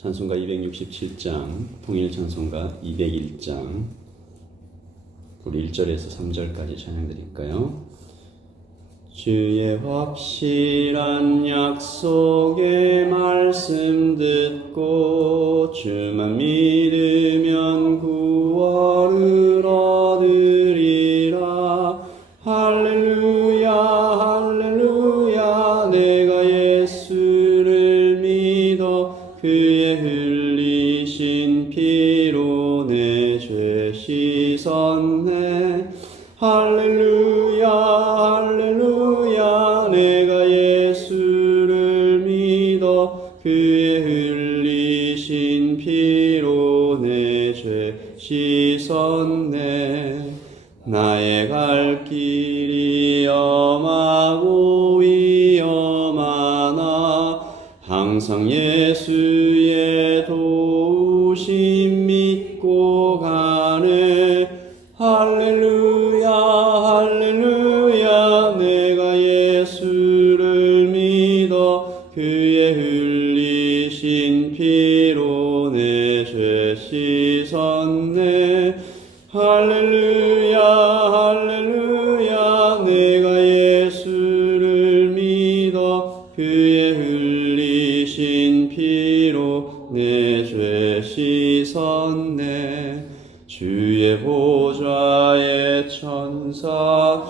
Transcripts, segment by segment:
찬송가 267장, 통일 찬송가 201장, 우리 1절에서 3절까지 찬양드릴까요? 주의 확실한 약속의 말씀 듣고 주만 믿으면 구원을 얻으리라. 할렐루야 할렐루야. 내가 예수를 믿어 그의 흘리신 피로 내 죄 씻었네. 할렐루야 할렐루야. 내가 예수를 믿어 그의 흘리신 피로 내 죄 씻었네. 나의 갈 길이 험하고 위험하나 항상 예수의 도우심 믿고 가네. 할렐루야 할렐루야. 내가 예수를 믿어 그의 흘리신 피로 내 죄 씻었네. 할렐루야 할렐루야. 내가 예수를 믿어 그의 흘리신 피로 내 죄 씻었네. 주의 보좌의 천사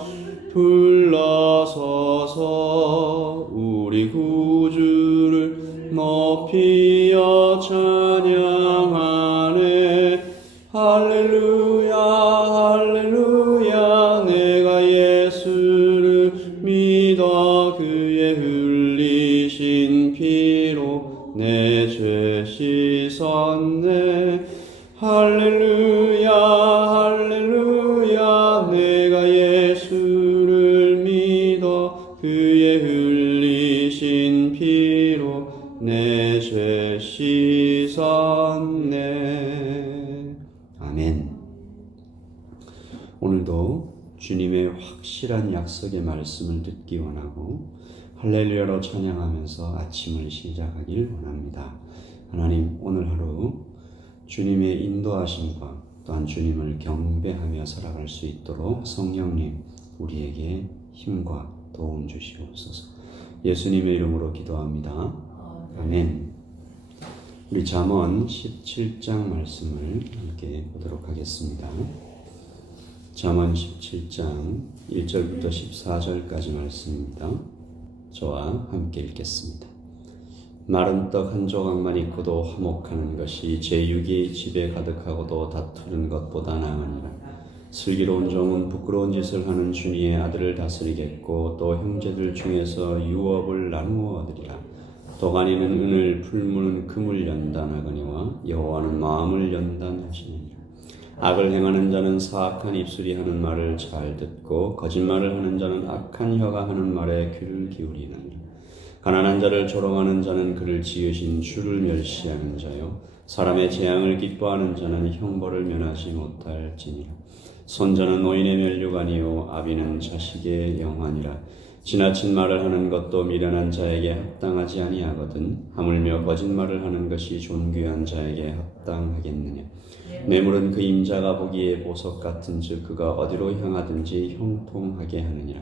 불러서서 우리 구주를 높이어 찬양하네. 할렐루야 할렐루야. 내가 예수를 믿어 그의 흘리신 피로 내 죄 씻었네. 할렐루야 할렐루야. 내가 예수를 믿어 그의 흘리신 피로 내 죄 씻었네. 아멘. 오늘도 주님의 확실한 약속의 말씀을 듣기 원하고 할렐루야로 찬양하면서 아침을 시작하길 원합니다. 하나님, 오늘 하루 주님의 인도하심과 또한 주님을 경배하며 살아갈 수 있도록 성령님 우리에게 힘과 도움 주시옵소서. 예수님의 이름으로 기도합니다. 아멘. 우리 잠언 17장 말씀을 함께 보도록 하겠습니다. 잠언 17장 1절부터 14절까지 말씀입니다. 저와 함께 읽겠습니다. 마른 떡 한 조각만 있고도 화목하는 것이 제6의 집에 가득하고도 다투는 것보다 나으니라. 슬기로운 종은 부끄러운 짓을 하는 준이의 아들을 다스리겠고 또 형제들 중에서 유업을 나누어 얻으리라. 도가니는 은을, 풀무는 금을 연단하거니와 여호와는 마음을 연단하시느니라. 악을 행하는 자는 사악한 입술이 하는 말을 잘 듣고 거짓말을 하는 자는 악한 혀가 하는 말에 귀를 기울이느니라. 가난한 자를 조롱하는 자는 그를 지으신 주를 멸시하는 자요, 사람의 재앙을 기뻐하는 자는 형벌을 면하지 못할지니라. 손자는 노인의 면류관이요 아비는 자식의 영환이라. 지나친 말을 하는 것도 미련한 자에게 합당하지 아니하거든 하물며 거짓말을 하는 것이 존귀한 자에게 합당하겠느냐. 뇌물은 그 임자가 보기에 보석 같은즉 그가 어디로 향하든지 형통하게 하느니라.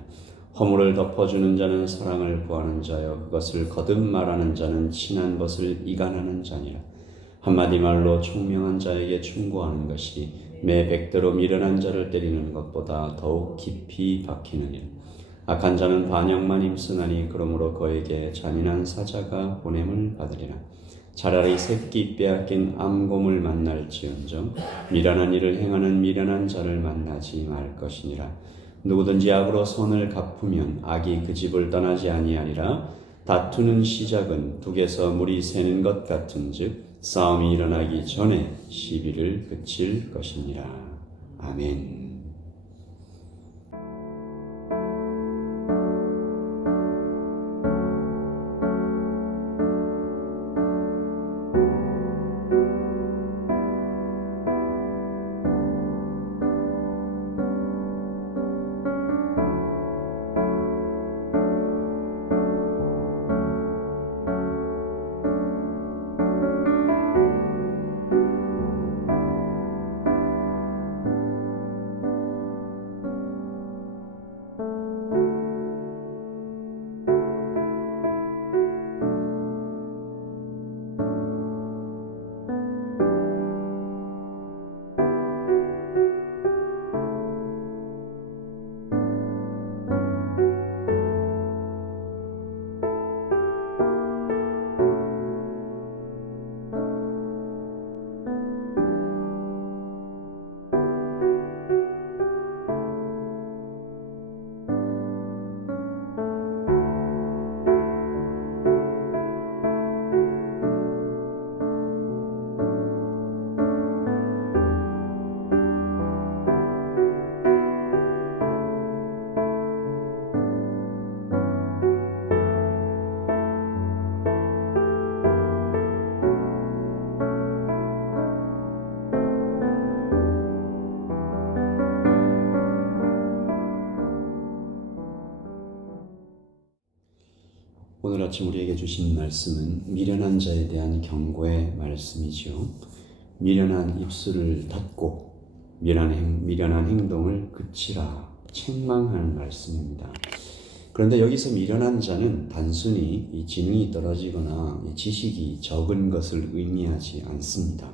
허물을 덮어주는 자는 사랑을 구하는 자여 그것을 거듭 말하는 자는 친한 것을 이간하는 자니라. 한마디 말로 총명한 자에게 충고하는 것이 매 100대로 미련한 자를 때리는 것보다 더욱 깊이 박히느니라. 악한 자는 반역만 힘쓰나니 그러므로 그에게 잔인한 사자가 보냄을 받으리라. 차라리 새끼 빼앗긴 암곰을 만날지언정 미련한 일을 행하는 미련한 자를 만나지 말 것이니라. 누구든지 악으로 선을 갚으면 악이 그 집을 떠나지 아니하리라. 다투는 시작은 둑에서 물이 새는 것 같은즉 싸움이 일어나기 전에 시비를 그칠 것이니라. 아멘. 아침 우리에게 주신 말씀은 미련한 자에 대한 경고의 말씀이지요. 미련한 입술을 닫고 미련한 행동을 그치라 책망하는 말씀입니다. 그런데 여기서 미련한 자는 단순히 이 지능이 떨어지거나 지식이 적은 것을 의미하지 않습니다.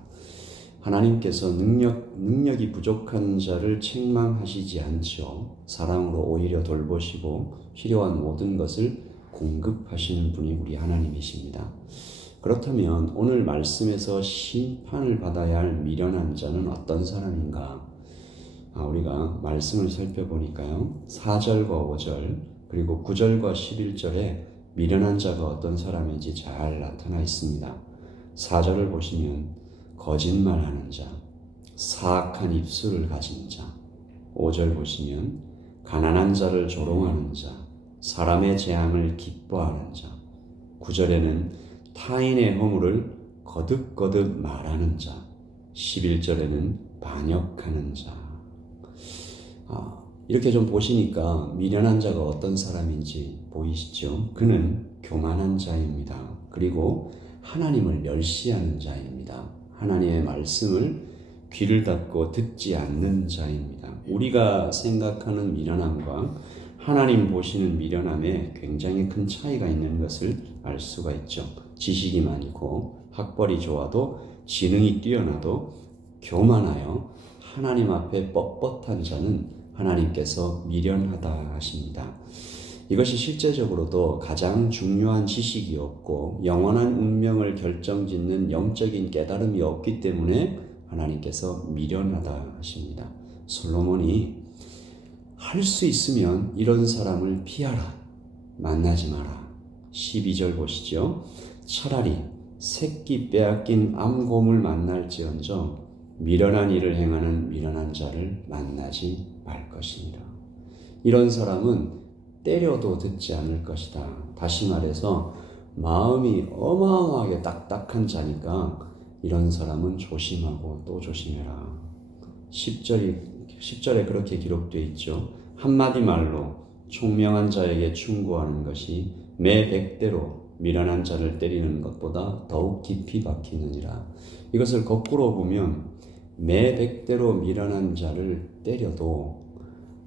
하나님께서 능력이 부족한 자를 책망하시지 않죠. 사랑으로 오히려 돌보시고 필요한 모든 것을 공급하시는 분이 우리 하나님이십니다. 그렇다면 오늘 말씀에서 심판을 받아야 할 미련한 자는 어떤 사람인가? 우리가 말씀을 살펴보니까요. 4절과 5절 그리고 9절과 11절에 미련한 자가 어떤 사람인지 잘 나타나 있습니다. 4절을 보시면 거짓말하는 자, 사악한 입술을 가진 자. 5절 보시면 가난한 자를 조롱하는 자, 사람의 재앙을 기뻐하는 자. 9절에는 타인의 허물을 거듭거듭 말하는 자. 11절에는 반역하는 자. 이렇게 좀 보시니까 미련한 자가 어떤 사람인지 보이시죠? 그는 교만한 자입니다. 그리고 하나님을 멸시하는 자입니다. 하나님의 말씀을 귀를 닫고 듣지 않는 자입니다. 우리가 생각하는 미련함과 하나님 보시는 미련함에 굉장히 큰 차이가 있는 것을 알 수가 있죠. 지식이 많고 학벌이 좋아도 지능이 뛰어나도 교만하여 하나님 앞에 뻣뻣한 자는 하나님께서 미련하다 하십니다. 이것이 실제적으로도 가장 중요한 지식이 없고 영원한 운명을 결정짓는 영적인 깨달음이 없기 때문에 하나님께서 미련하다 하십니다. 솔로몬이 할 수 있으면 이런 사람을 피하라, 만나지 마라. 12절 보시죠. 차라리 새끼 빼앗긴 암곰을 만날지언정 미련한 일을 행하는 미련한 자를 만나지 말 것이니라. 이런 사람은 때려도 듣지 않을 것이다. 다시 말해서 마음이 어마어마하게 딱딱한 자니까 이런 사람은 조심하고 또 조심해라. 10절에 그렇게 기록되어 있죠. 한마디 말로 총명한 자에게 충고하는 것이 매 100대로 미련한 자를 때리는 것보다 더욱 깊이 박히느니라. 이것을 거꾸로 보면 매 100대로 미련한 자를 때려도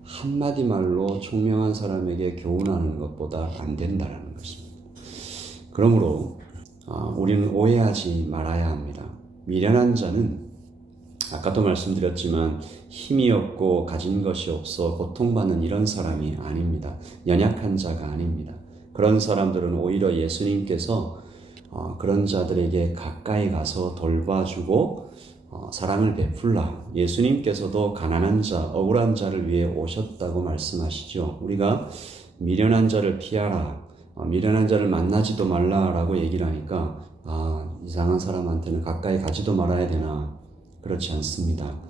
한마디 말로 총명한 사람에게 교훈하는 것보다 안 된다는 것입니다. 그러므로 우리는 오해하지 말아야 합니다. 미련한 자는 아까도 말씀드렸지만 힘이 없고 가진 것이 없어 고통받는 이런 사람이 아닙니다. 연약한 자가 아닙니다. 그런 사람들은 오히려 예수님께서 그런 자들에게 가까이 가서 돌봐주고 사랑을 베풀라. 예수님께서도 가난한 자, 억울한 자를 위해 오셨다고 말씀하시죠. 우리가 미련한 자를 피하라, 미련한 자를 만나지도 말라라고 얘기를 하니까 이상한 사람한테는 가까이 가지도 말아야 되나? 그렇지 않습니다.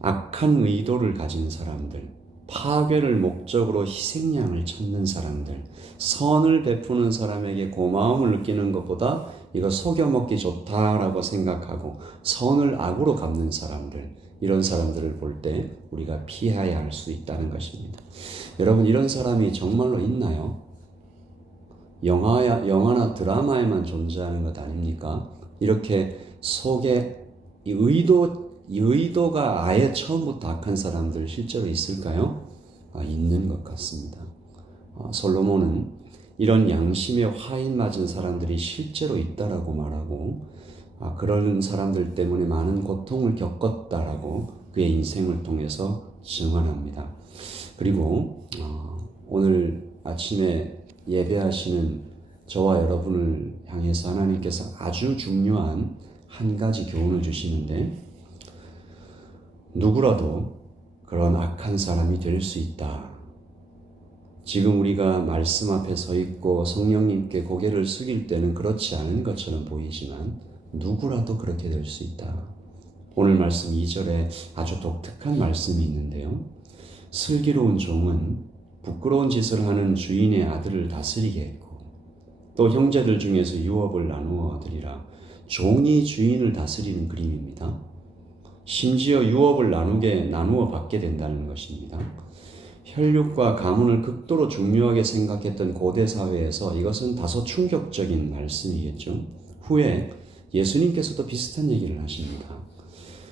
악한 의도를 가진 사람들, 파괴를 목적으로 희생양을 찾는 사람들, 선을 베푸는 사람에게 고마움을 느끼는 것보다 이거 속여먹기 좋다라고 생각하고 선을 악으로 갚는 사람들, 이런 사람들을 볼 때 우리가 피해야 할 수 있다는 것입니다. 여러분, 이런 사람이 정말로 있나요? 영화나 드라마에만 존재하는 것 아닙니까? 이렇게 속에 이 의도가 아예 처음부터 악한 사람들 실제로 있을까요? 있는 것 같습니다. 솔로몬은 이런 양심에 화인 맞은 사람들이 실제로 있다라고 말하고 그런 사람들 때문에 많은 고통을 겪었다라고 그의 인생을 통해서 증언합니다. 그리고 오늘 아침에 예배하시는 저와 여러분을 향해서 하나님께서 아주 중요한 한 가지 교훈을 주시는데, 누구라도 그런 악한 사람이 될 수 있다. 지금 우리가 말씀 앞에 서 있고 성령님께 고개를 숙일 때는 그렇지 않은 것처럼 보이지만 누구라도 그렇게 될 수 있다. 오늘 말씀 2절에 아주 독특한 말씀이 있는데요. 슬기로운 종은 부끄러운 짓을 하는 주인의 아들을 다스리게 했고 또 형제들 중에서 유업을 나누어 얻으리라. 종이 주인을 다스리는 그림입니다. 심지어 유업을 나누어 받게 된다는 것입니다. 혈육과 가문을 극도로 중요하게 생각했던 고대 사회에서 이것은 다소 충격적인 말씀이겠죠. 후에 예수님께서도 비슷한 얘기를 하십니다.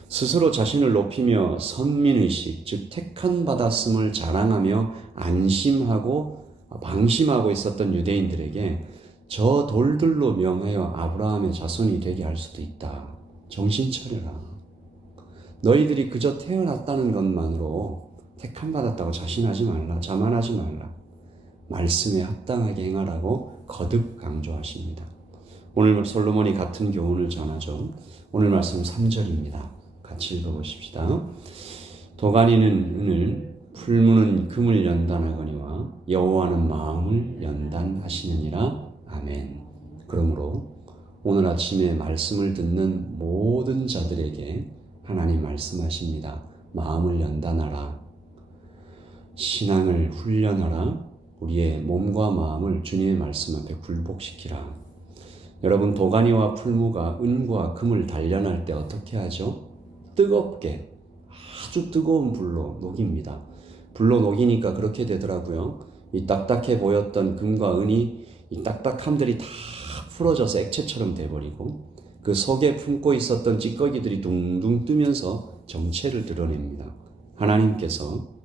스스로 자신을 높이며 선민의식, 즉 택한 받았음을 자랑하며 안심하고 방심하고 있었던 유대인들에게 저 돌들로 명하여 아브라함의 자손이 되게 할 수도 있다. 정신 차려라. 너희들이 그저 태어났다는 것만으로 택함 받았다고 자신하지 말라. 자만하지 말라. 말씀에 합당하게 행하라고 거듭 강조하십니다. 오늘 솔로몬이 같은 교훈을 전하죠. 오늘 말씀 3절입니다. 같이 읽어보십시다. 도가니는 은을, 풀무는 금을 연단하거니와 여호와는 마음을 연단하시느니라. 아멘. 그러므로 오늘 아침에 말씀을 듣는 모든 자들에게 하나님 말씀하십니다. 마음을 연단하라. 신앙을 훈련하라. 우리의 몸과 마음을 주님의 말씀 앞에 굴복시키라. 여러분, 도가니와 풀무가 은과 금을 단련할 때 어떻게 하죠? 뜨겁게, 아주 뜨거운 불로 녹입니다. 불로 녹이니까 그렇게 되더라고요. 이 딱딱해 보였던 금과 은이 이 딱딱함들이 다 풀어져서 액체처럼 돼버리고 그 속에 품고 있었던 찌꺼기들이 둥둥 뜨면서 정체를 드러냅니다. 하나님께서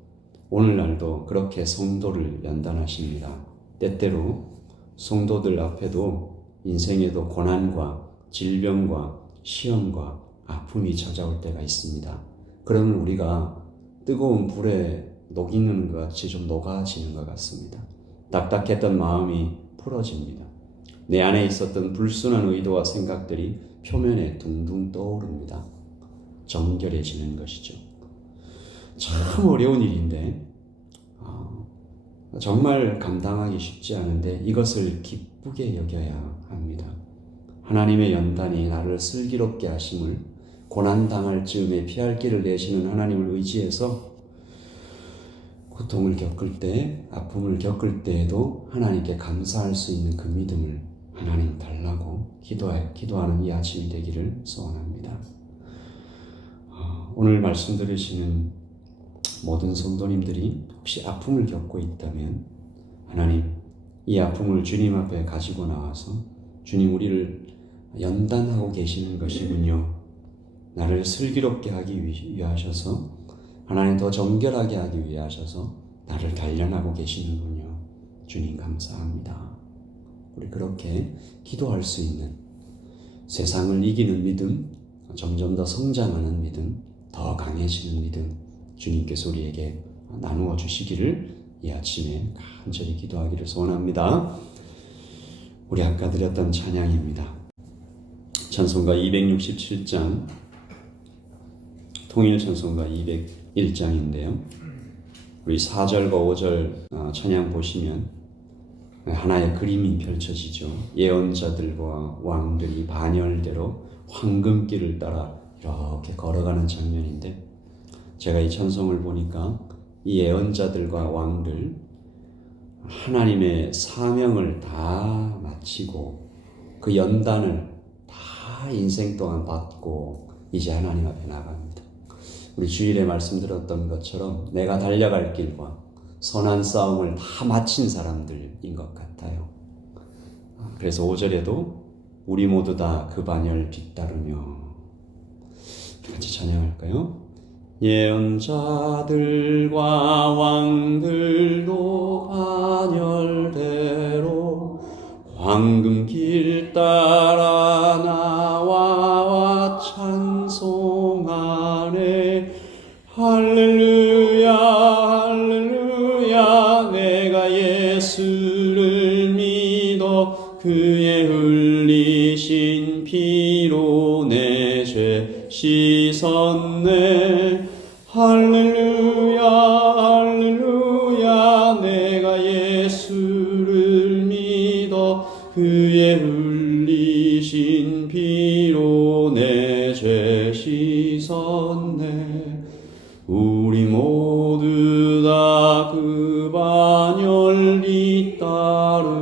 오늘날도 그렇게 성도를 연단하십니다. 때때로 성도들 앞에도 인생에도 고난과 질병과 시험과 아픔이 찾아올 때가 있습니다. 그러면 우리가 뜨거운 불에 녹이는 것 같이 좀 녹아지는 것 같습니다. 딱딱했던 마음이 풀어집니다. 내 안에 있었던 불순한 의도와 생각들이 표면에 둥둥 떠오릅니다. 정결해지는 것이죠. 참 어려운 일인데 정말 감당하기 쉽지 않은데 이것을 기쁘게 여겨야 합니다. 하나님의 연단이 나를 슬기롭게 하심을 고난당할 즈음에 피할 길을 내시는 하나님을 의지해서 고통을 겪을 때, 아픔을 겪을 때에도 하나님께 감사할 수 있는 그 믿음을 하나님 달라고 기도하는 이 아침이 되기를 소원합니다. 오늘 말씀 들으시는 모든 성도님들이 혹시 아픔을 겪고 있다면 하나님, 이 아픔을 주님 앞에 가지고 나와서 주님, 우리를 연단하고 계시는 것이군요. 나를 슬기롭게 하기 위하셔서, 하나님 더 정결하게 하기 위하셔서 나를 단련하고 계시는군요. 주님 감사합니다. 우리 그렇게 기도할 수 있는, 세상을 이기는 믿음, 점점 더 성장하는 믿음, 더 강해지는 믿음, 주님께서 우리에게 나누어 주시기를 이 아침에 간절히 기도하기를 소원합니다. 우리 아까 드렸던 찬양입니다. 찬송가 267장, 통일 찬송가 201장인데요. 우리 4절과 5절 찬양 보시면 하나의 그림이 펼쳐지죠. 예언자들과 왕들이 반열대로 황금길을 따라 이렇게 걸어가는 장면인데, 제가 이 찬송을 보니까 이 예언자들과 왕들, 하나님의 사명을 다 마치고 그 연단을 다 인생 동안 받고 이제 하나님 앞에 나갑니다. 우리 주일에 말씀 들었던 것처럼 내가 달려갈 길과 선한 싸움을 다 마친 사람들인 것 같아요. 그래서 5절에도 우리 모두 다 그 반열 뒤따르며, 같이 찬양할까요? 예언자들과 왕들도 반열대로 황금길 따라 나와 찬송하네. 할렐루야 할렐루야, 내가 예수를 믿어 그의 흘리신 피로 내 죄 씻었네. 할렐루야 할렐루야, 내가 예수를 믿어 그의 흘리신 피로 내 죄 씻었네. 우리 모두 다 그 반열 뒤따르며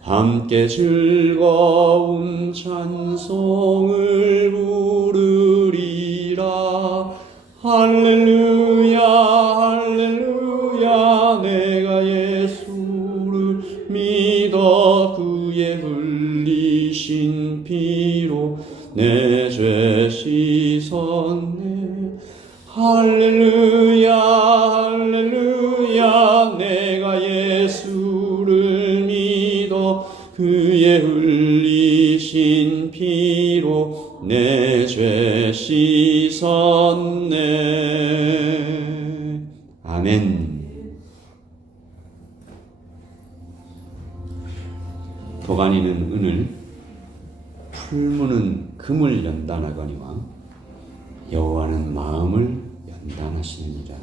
함께 즐거운 찬송을 부르리라. 할렐루야 할렐루야, 흘리신 피로 내 죄 씻었네. 할렐루야 할렐루야 내가 예수를 믿어 그의 흘리신 피로 내 죄 씻었네. 아멘. 도가니는 은을, 풀무는 금을 연단하거니와 여호와는 마음을 연단하시느니라.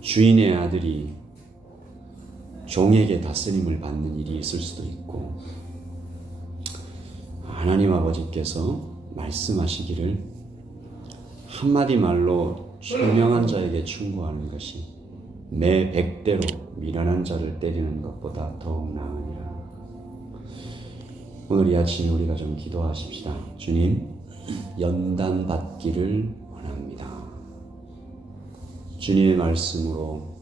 주인의 아들이 종에게 다스림을 받는 일이 있을 수도 있고, 하나님 아버지께서 말씀하시기를 한마디 말로 총명한 자에게 충고하는 것이 매 100대로 미련한 자를 때리는 것보다 더욱 나으니라. 오늘 이 아침에 우리가 좀 기도하십시다. 주님, 연단 받기를 원합니다. 주님의 말씀으로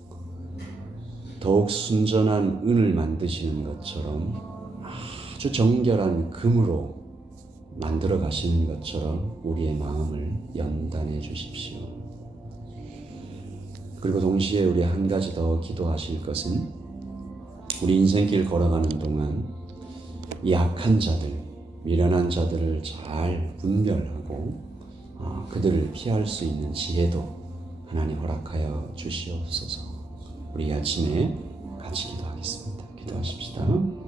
더욱 순전한 은을 만드시는 것처럼, 아주 정결한 금으로 만들어 가시는 것처럼 우리의 마음을 연단해 주십시오. 그리고 동시에 우리 한 가지 더 기도하실 것은, 우리 인생길 걸어가는 동안 약한 자들, 미련한 자들을 잘 분별하고 그들을 피할 수 있는 지혜도 하나님 허락하여 주시옵소서. 우리 아침에 같이 기도하겠습니다. 기도하십시다.